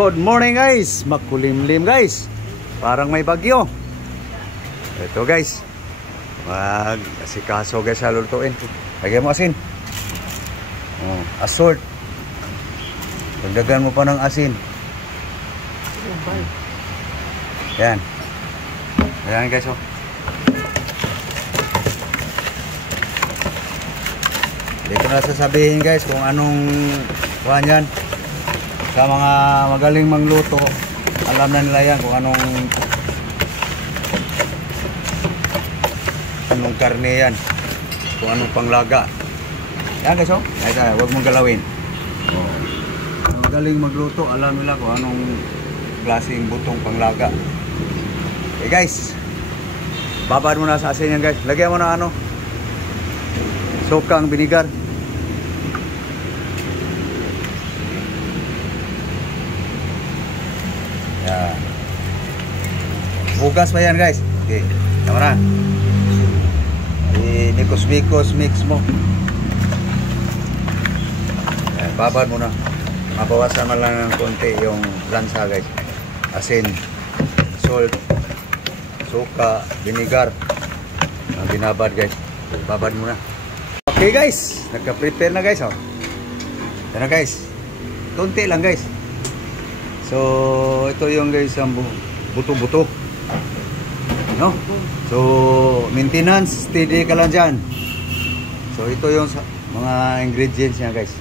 Good morning guys, makulimlim guys, parang may bagyo. Ito guys, mag-asikaso guys sa lulutuin. Lagyan mo asin, asort, dagdagan mo pa ng asin. Yan, ayan guys, oh. Dito na sasabihin guys kung anong kuhan yan. Sa mga magaling mangluto, alam na nila yan kung anong karne yan, kung anong panglaga. Yan guys, oh. Huwag mong galawin. Magaling magluto, alam nila kung anong klaseng butong panglaga. Okay guys, babad mo na sa asin yan guys. Lagyan mo na sukang binigar. Yan. Bugas pa yan guys. Okay, kamera. Nikos-mikos mix mo. Yan, babad mo na. Mabawasan mo lang ng konti yung lansa guys. Asin, salt, suka, vinegar. Ang binabad guys. Babad mo na. Okay guys, nagka-prepare na guys, oh. Yan na guys. Konti lang guys. So, ito yung guys ang buto-buto. No? So, maintenance, steady ka lang dyan. So, ito yung mga ingredients niya guys.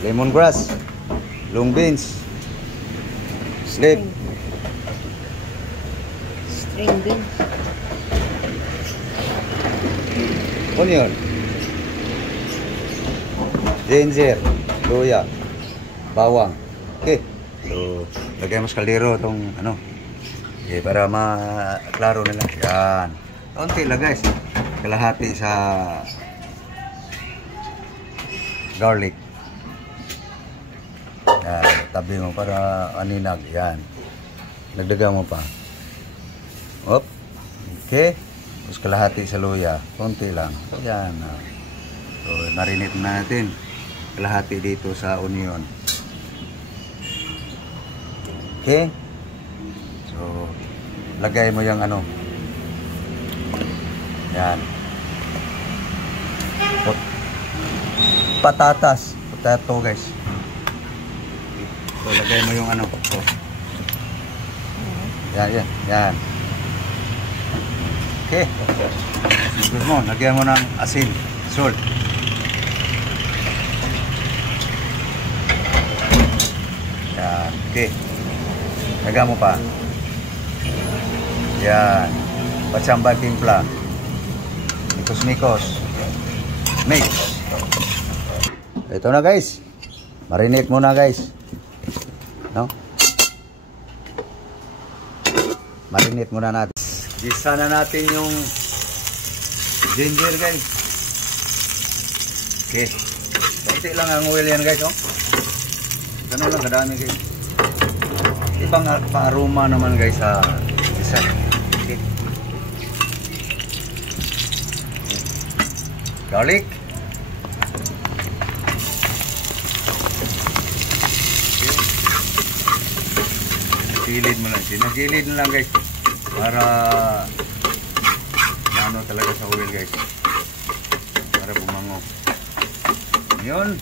Lemongrass, long beans, string beans, onion, ginger, luya, bawang. Okay. So, lagyan mo sa kaldero itong okay, para maklaro nila. Yan. Konti lang guys. Kalahati sa garlic. Yan. Tabi mo para aninag. Yan. Nagdagan mo pa. Op. Okay. Tapos kalahati sa luya. Konti lang. Yan. So, marinate na natin. Kalahati dito sa onion. Okay. So, lagay mo yung yan. Patatas. Potato guys. So, lagay mo yung so. Yan. Yan. Okay. Gusto mo, lagyan mo ng asin, salt. Yan. Okay. Lagyan mo pa. Yan. Patsamba timpla. Mikos-mikos. Mix. Ito na guys. Marinate muna guys. No? Marinate muna natin. Gisa na natin yung ginger guys. Okay. Kunti lang ang oil yan guys, oh. Ganun lang kadami guys. Ibang pa-aroma naman guys sa isa. Okay. Garlic. Gilid mo lang. Sinagilid na lang guys. Para talaga sa oil guys. Para bumango. Yun.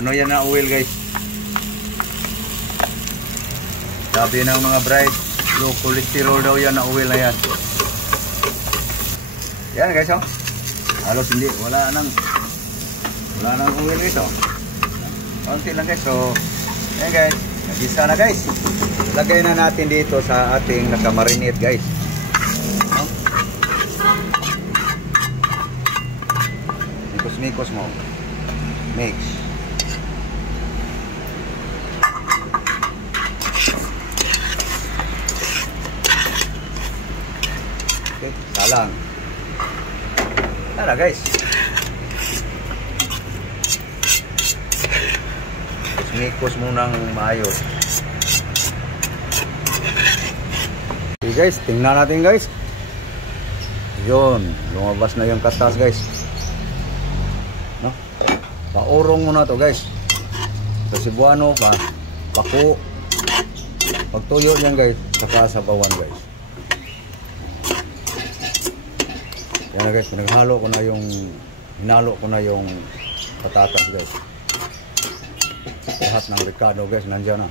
Ano yan na oil guys? Sabi ng mga bride, low cholesterol daw yan na oil na yan. Yan guys, oh. Halos hindi, wala nang oil guys, oh. Konti lang guys. So, yan guys, nagisa na guys. Lagay na natin dito sa ating nakamarinate guys. Mikos-mikos mo. Mix. Okay, salang. Tara guys. Mikos mo ng maayos. Okay guys, tingnan natin guys. Yun, lumabas na yung katas guys. No? Paurong mo na to guys. Sa Cebuano pa, pako. Pagtuyo yan guys, saka sabawan guys. Yan na guys, pinaghalo ko na yung, hinalo ko na yung patatas guys. Lahat ng Ricardo guys, nandiyan na.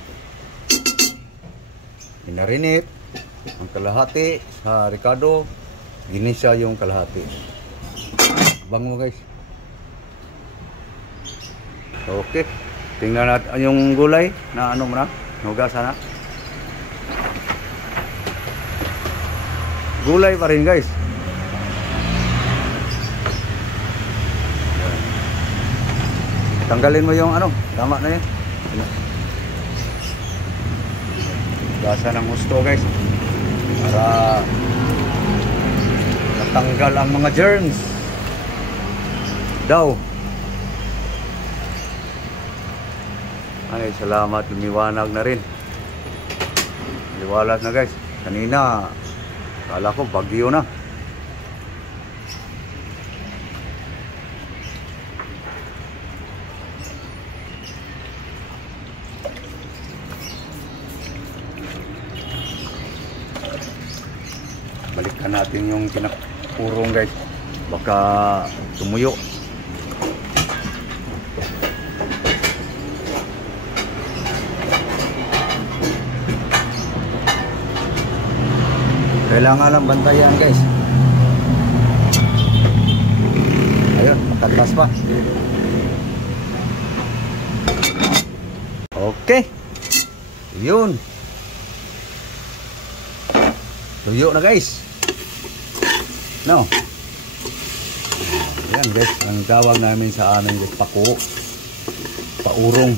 Inarinit ang kalahati sa Ricardo, ginisa yung kalahati. Bango guys. Okay, tingnan natin yung gulay na ano muna, nugasan na. Gulay pa rin guys. Tanggalin mo yung ano, tama na yun. Gasa ng gusto guys para natanggal ang mga germs daw. Ay, salamat, lumiwanag na rin. Liwalat na guys. Kanina kala ko bagyo na. Balikan natin yung pinapurong guys, baka tumuyo. Kailangan lang bantayan guys. Ayun, makatas pa. Okay, yun, tuyo na guys. No. Yan guys, ang tawag namin sa amin guys, pako. Paurong.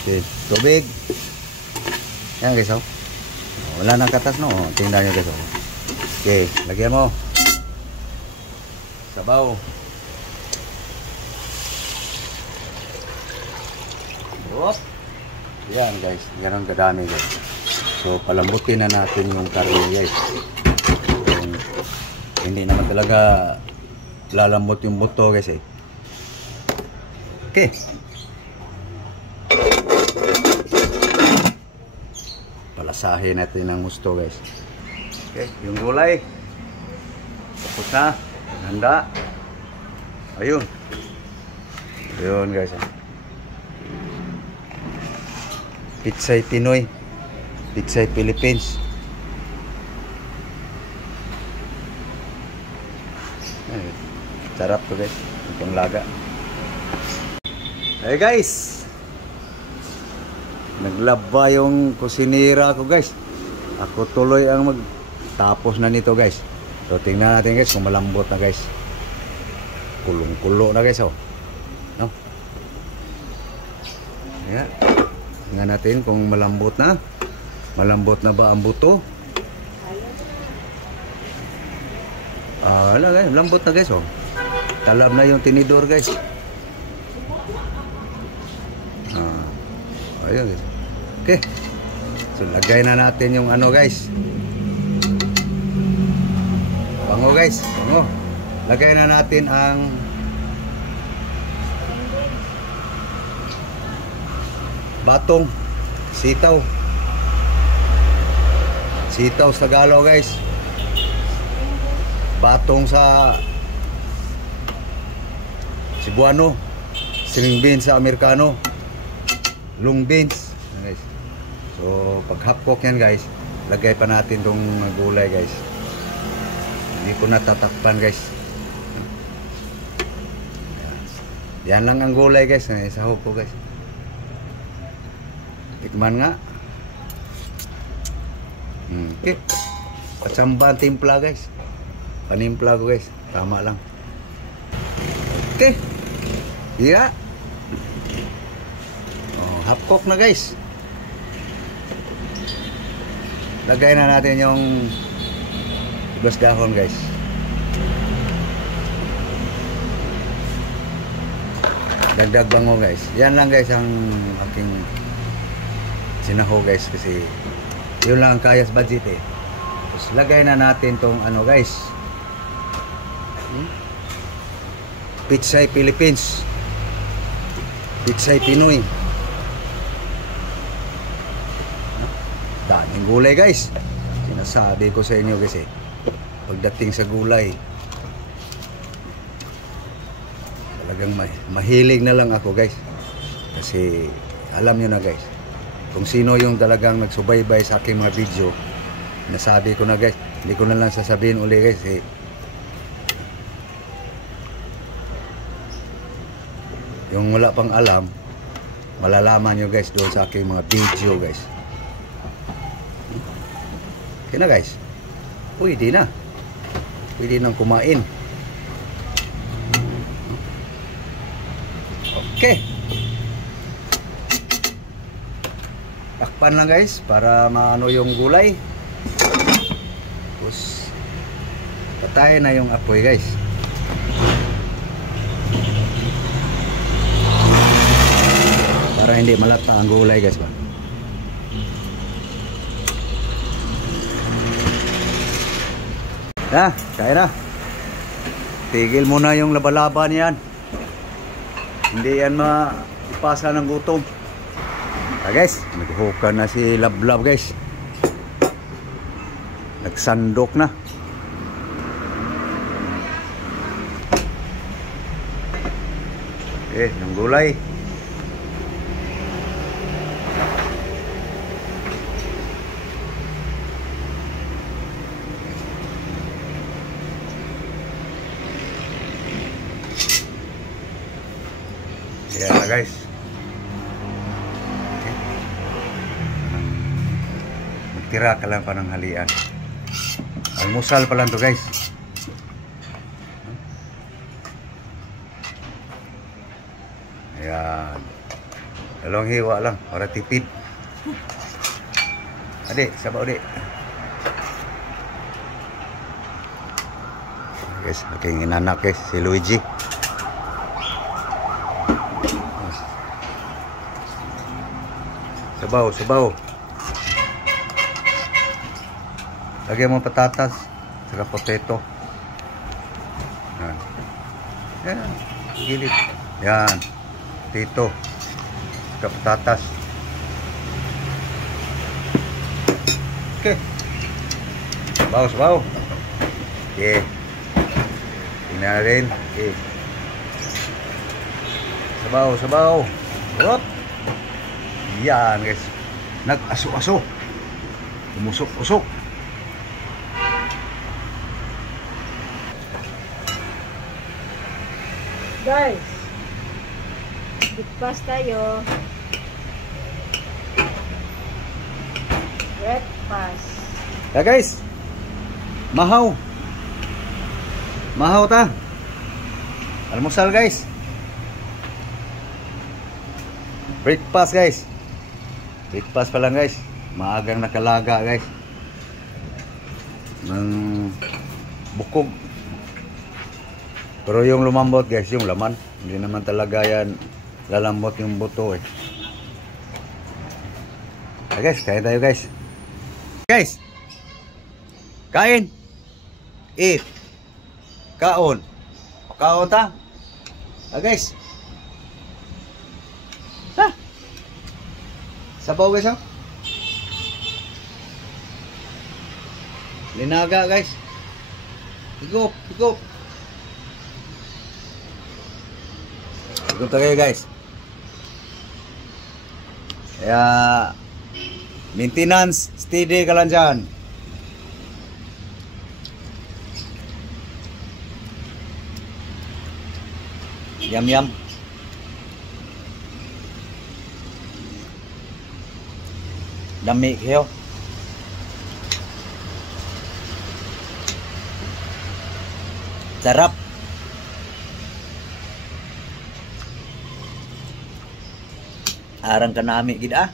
Okay, tubig. Yan guys, oh. Wala nang katas, no. Tingnan nyo guys, oh. Okay, lagyan mo. Sabaw. Whoop. Yan guys, yan ang kadami guys. So palambutin na natin yung karne guys. Hindi naman talaga lalambot yung buto guys eh. Okay. Palasahin natin ng gusto guys. Okay, yung gulay tapos na, handa. Ayun. Ayun guys. Pitsay Pinoy, Pitsay Philippines. Sarap to guys, itong laga. Hey guys, naglaba yung kusinira ko guys. Ako tuloy ang magtapos na nito guys. So tingnan natin guys kung malambot na guys. Kulong-kulo na guys, oh. No? Ayan. Tingnan natin kung malambot na. Malambot na ba ang buto? Wala guys, lambot na guys, oh. Talab na yung tinidor guys. Ayun guys. Okay. So lagay na natin yung ano guys. Bango guys. Bango. Lagay na natin ang batong sitaw. Sitaw sa Tagalog guys. Batong sa Cebuano, string beans sa Amerikano, long beans guys. So pag half cook yan guys, lagay pa natin tong gulay guys. Hindi ko natatakpan guys. Yan lang ang gulay guys, sahog ko guys. Tikman nga. Okay. Patsamba ang timpla guys. Panimpla ko guys, tama lang. Okay. Yeah. Oh, half cook na guys. Lagay na natin yung ibas dahon guys. Dagdag bango guys. Yan lang guys ang aking sinaho guys kasi yun lang ang kaya sa budget eh. Tapos lagay na natin tong ano guys. Pitsay Philippines. Pitsay Pinoy. Daming gulay guys. Sinasabi ko sa inyo kasi pagdating sa gulay talagang mahilig na lang ako guys. Kasi alam nyo na guys, kung sino yung talagang nagsubaybay sa aking mga video, nasabi ko na guys, hindi ko na lang sasabihin uli guys eh. Yung wala pang alam, malalaman nyo guys doon sa aking mga video guys. Okay na guys, pwede na, pwede nang kumain. Okay, takpan lang guys para maano yung gulay. Tapos patayin na yung apoy guys. Para hindi malata ang gulay guys ba. Na, kaya na. Tigil muna yung laba-laba niyan. Hindi yan maipasa ng gutom. Guys, naghuka na si Lablab guys. Nagsandok na. Yung gulay. Yan na guys. Okay. Magtira ka lang pa ng halian. Almusal pa lang to guys. Ayan. Dalawang hiwa lang para tipid. Adik, sabaw adik. Guys, aking inanak guys, si Luigi. Sabaw, sabaw. Lagyan mo patatas saka potato. Yan. Yan. Gilid. Yan. Potato saka patatas. Okay. Sabaw, sabaw. Okay. Tingnan na rin. Okay. Sabaw, sabaw. Hop. Yan guys, nag-aso-aso, umusok-usok. Guys, breakfast tayo. Breakfast. Ya guys, mahaw. Mahaw ta. Almusal guys. Breakfast guys. Breakfast pa lang guys. Maagang nakalaga guys ng bukog. Pero yung lumambot guys, yung laman, hindi naman talaga yan lalambot yung buto eh. Guys, kain tayo guys. Guys, kain. Eat. Kaon. Kaon ta. Guys. Sabaw guys, oh. Linaga guys. Higop, higop. Higop tayo guys. Kaya maintenance steady ka lang dyan. Yum yum. Dami kayo. Sarap. Arang ka nami gid ah.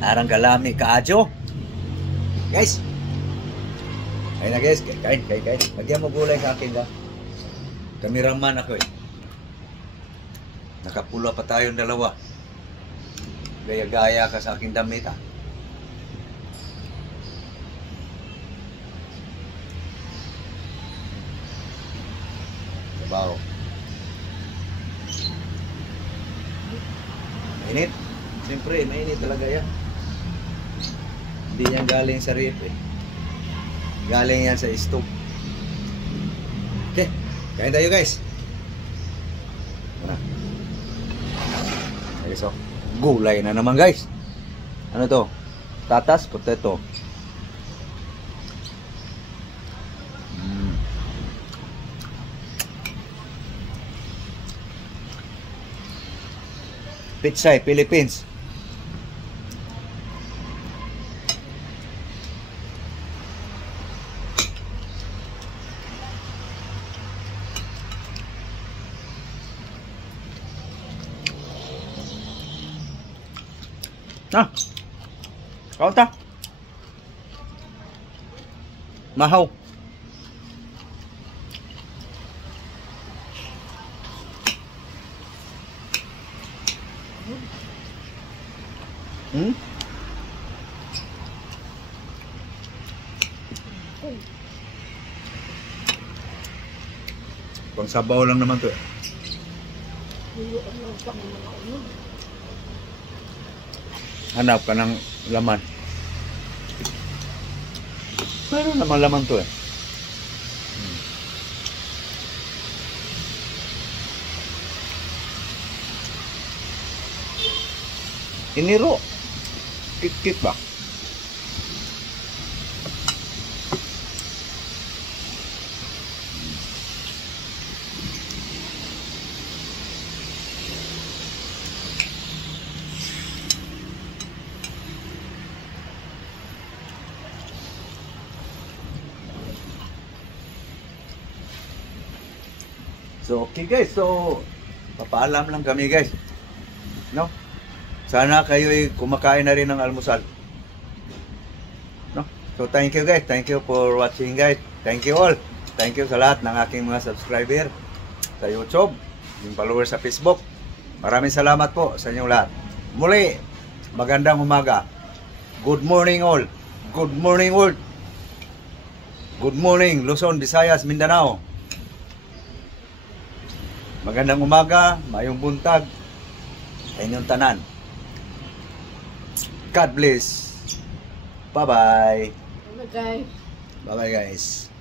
Arang kalami kaadyo. Guys. Ayun na guys, kain. Lagyan mo gulay sa akin ba? Kameraman ako eh. Nakapula pa tayong dalawa. Gaya-gaya ka sa aking damit ah. Sabaw. Mainit. Siyempre, mainit talaga yan. Hindi yan galing sa rip eh. Galing yan sa stove. Okay, kain tayo guys. Muna. Okay, so, gulay na naman guys. Ano to? Tatas, potato. Pitsay, Philippines. Ah, kau ta? Mahaw. Hmm? Pang sabaw lang naman to eh. Hanap ka ng laman. Meron naman laman to eh. Iniro. Kit-kit ba? So, okay guys. So, papaalam lang kami guys. No? Sana kayo'y kumakain na rin ng almusal. No? So, thank you guys. Thank you for watching guys. Thank you all. Thank you sa lahat ng aking mga subscriber sa YouTube, yung followers sa Facebook. Maraming salamat po sa inyong lahat. Muli, magandang umaga. Good morning all. Good morning world. Good morning Luzon, Visayas, Mindanao. Magandang umaga, mayong buntag sa inyong tanan. God bless. Bye-bye. Okay. Bye-bye guys.